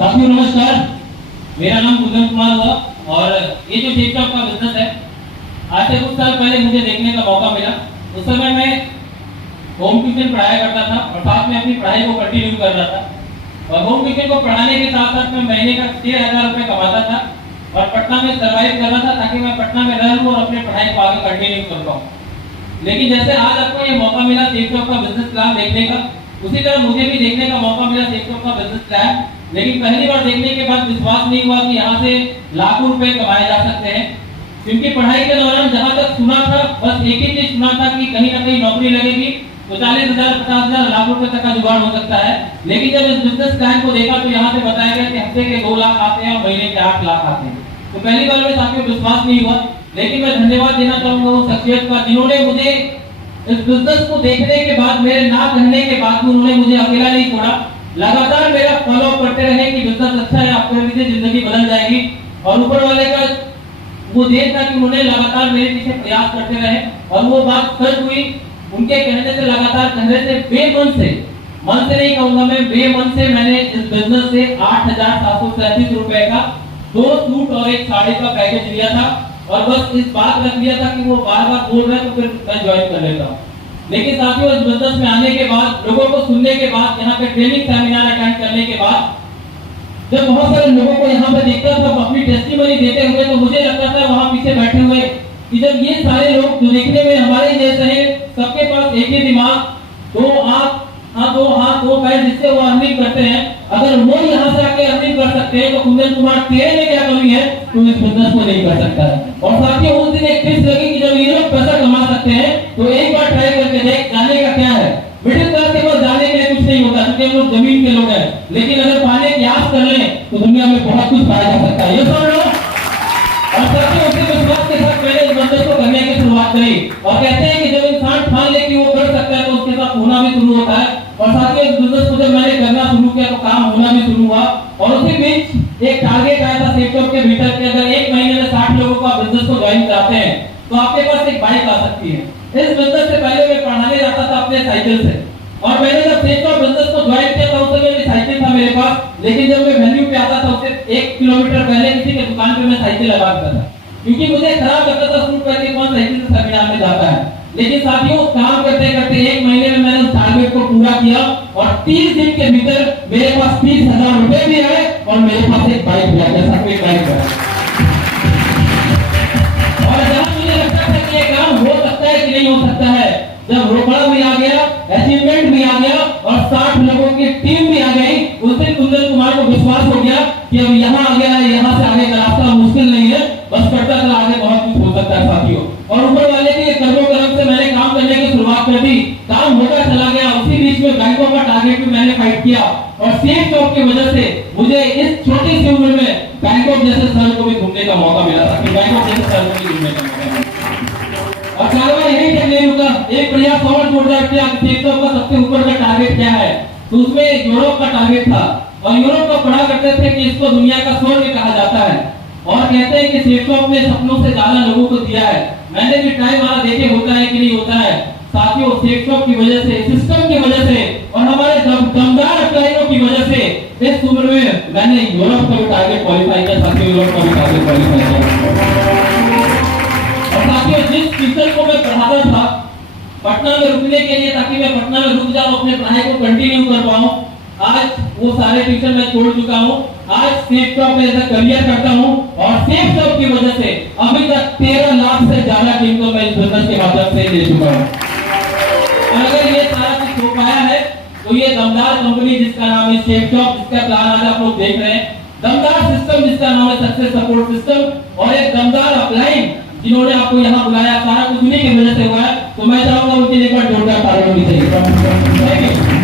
साथियों नमस्कार, मेरा नाम कुंदन कुमार हुआ और ये जो टेक टॉक का बिजनेस है आज से कुछ साल पहले मुझे देखने का मौका मिला। उस समय मैं होम ट्यूशन पढ़ाया करता था और साथ में अपनी पढ़ाई को कंटिन्यू कर रहा था और होम ट्यूशन को पढ़ाने के साथ साथ मैं महीने का 6,000 रुपये कमाता था और पटना में सर्वाइव कर रहा था ताकि मैं पटना में रह लूँ और अपने पढ़ाई को आगे कंटिन्यू कर पाऊँ। लेकिन जैसे आज आपको ये मौका मिला टेक टॉक का बिजनेस प्लान देखने का, उसी तरह मुझे भी देखने का मौका मिला टेक टॉक का बिजनेस प्लान। लेकिन पहली बार देखने के बाद विश्वास नहीं हुआ कि यहाँ से लाखों रुपए कमाए जा सकते हैं, क्योंकि पढ़ाई के दौरान जहाँ तक सुना था बस एक ही चीज सुना था कि कहीं ना कहीं नौकरी लगेगी तो 40,000 50,000 लाख रुपए तक का जुगाड़ हो सकता है। लेकिन जब इस बिजनेस प्लान को देखा तो यहाँ से बताया गया कि हफ्ते के 2 लाख आते हैं और महीने के 8 लाख आते हैं। तो पहली बार में साथियों विश्वास नहीं हुआ, लेकिन मैं धन्यवाद देना चाहूंगा उस शख्सियत का जिन्होंने मुझे इस बिजनेस को देखने के बाद, मेरे ना कहने के बाद उन्होंने मुझे अकेला नहीं छोड़ा, लगातार मेरा फॉलो करते रहे कि बिजनेस अच्छा है, आपके लिए जिंदगी बदल जाएगी। और ऊपर वाले का वो देर था कि उन्होंने लगातार मेरे पीछे प्रयास करते रहे और वो बात सच हुई। उनके कहने से, लगातार कहने से, बेमन से, मन से नहीं कहूंगा मैं, बेमन से मैंने इस बिजनेस से 8,737 रुपए का 2 सूट और 1 साड़ी का पैकेज लिया था और बस इस बात रख लिया था कि वो बार बार बोल रहे हैं तो फिर मैं ज्वाइन कर लेता हूँ। लेकिन साथियों इस बिजनेस में आने के बाद, लोगों को सुनने के बाद, यहाँ पे ट्रेनिंग सेमिनार अटेंड करने के बाद, जब बहुत सारे लोगों को यहाँ पे देखता था अपनी टेस्टिमनी देते हुए, तो मुझे लगता था वहाँ पीछे बैठे हुए कि जब ये सारे लोग जो देखने में हमारे जैसे हैं, सबके पास एक ही दिमाग, 2 आंख, 2 हाथ 2 पैर जिससे वो अर्निंग करते हैं, अगर वो यहाँ से आके अर्निंग कर सकते हैं तो कुंदन कुमार तेरे में क्या कमी है, तू इस बिजनेस को नहीं कर सकता है। और साथियों उस दिन एक टिप्स लगी कि जब ये लोग पैसा कमा सकते हैं तो एक बार ट्राई करके देख, जाने का क्या है। मिडिल क्लास के पास जाने के लिए कुछ नहीं होता क्योंकि हम लोग जमीन के लोग हैं, लेकिन अगर पाने की आस कर लें तो दुनिया में बहुत कुछ पाया जा सकता है। ये समझ लो। और साथियों उसी विश्वास के साथ मैंने इस बिजनेस को करने की शुरुआत करी और कहते हैं कि जब इंसान ठान ले कि वो कर सकता है तो उसके साथ होना भी शुरू होता है। और साथियों इस बिजनेस को जब मैंने करना शुरू किया तो काम होना भी शुरू हुआ और उसी बीच एक टारगेट आया था सेक्टर के भीतर के अगर 1 महीने में 60 लोगों का बिजनेस को ज्वाइन कराते हैं तो आपके पास एक बाइक आ सकती है। इस बिजनेस से पहले मैं पढ़ाने जाता था अपने साइकिल से और मैंने जब सेक्टर बिजनेस को ज्वाइन किया था उस समय मेरी साइकिल था मेरे पास, लेकिन जब मैं वेन्यू पे आता था उससे 1 किलोमीटर पहले किसी के दुकान पे मैं साइकिल लगा देता था क्योंकि मुझे खराब लगता था सूट पहन के कौन साइकिल से सेमिनार में जाता है। लेकिन साथियों काम करते करते 1 महीने में मैंने उस टारगेट को पूरा किया और 30 दिन के भीतर मेरे पास 30,000 रुपए भी आए और मेरे पास एक बाइक भी आ गया, साथ में एक बाइक है। और जहां मुझे लगता था कि ये काम हो सकता है कि नहीं हो सकता है, जब रोकड़ा भी आ गया, अचीवमेंट भी आ गया और 60 लोगों की टीम भी आ गई, उस दिन कुंदन कुमार को विश्वास हो गया कि अब यहाँ आ गया है, यहाँ से आगे का रास्ता मुश्किल नहीं है, बस करता चला आगे बहुत कुछ हो सकता है साथियों। और ऊपर वाले के कर्मों कर्म से मैंने काम करने की शुरुआत कर दी, काम होता चला गया। उसी बीच में बैंकों का टारगेट भी मैंने फाइट किया और सेफ जॉब की वजह से मुझे इस छोटी सी उम्र में बैंकॉक जैसे शहर को भी घूमने का मौका मिला था, बैंकॉक जैसे शहर को भी घूमने का मौका मिला। और कारवां यही तक नहीं रुका, एक प्रयास और जोरदार किया कि सेक्टर का सबसे ऊपर का टारगेट क्या है, तो उसमें यूरोप का टारगेट था और यूरोप को पढ़ा करते थे कि इसको दुनिया का स्वर्ग कहा जाता है और कहते हैं कि सेक्टर ने सपनों से ज्यादा लोगों को दिया है। मैंने भी ट्राई मारा, देखे होता है कि नहीं होता है। साथियों सेक्टर की वजह से, सिस्टम की वजह से और हमारे दमदार अप्लाइयों की वजह से इस उम्र में मैंने यूरोप का भी टारगेट क्वालिफाई किया, साथियों यूरोप का भी टारगेट क्वालिफाई किया। और साथियों जिस टीचर को मैं पढ़ाता था पटना में रुकने के लिए ताकि मैं पटना में रुक जाऊं, अपने पढ़ाई को कंटिन्यू कर पाऊं, आज वो सारे टीचर मैं छोड़ चुका हूं। आज सेफ जॉब में ऐसा करियर करता हूं और सेफ जॉब की वजह से अभी तक 13 लाख से ज्यादा टीम को मैं इस बिजनेस के माध्यम से ले चुका हूं। और अगर ये सारा कुछ हो पाया है तो ये दमदार कंपनी जिसका नाम है सेफ जॉब, जिसका प्लान आज आप लोग देख रहे हैं, दमदार सिस्टम जिसका नाम है सक्सेस सपोर्ट सिस्टम और एक दमदार अपलाइन जिन्होंने आपको यहाँ बुलाया, सारा कुछ उन्हीं की वजह से हुआ है। तो मैं चाहूंगा उनके लिए एक बार जोरदार तालियां होनी चाहिए।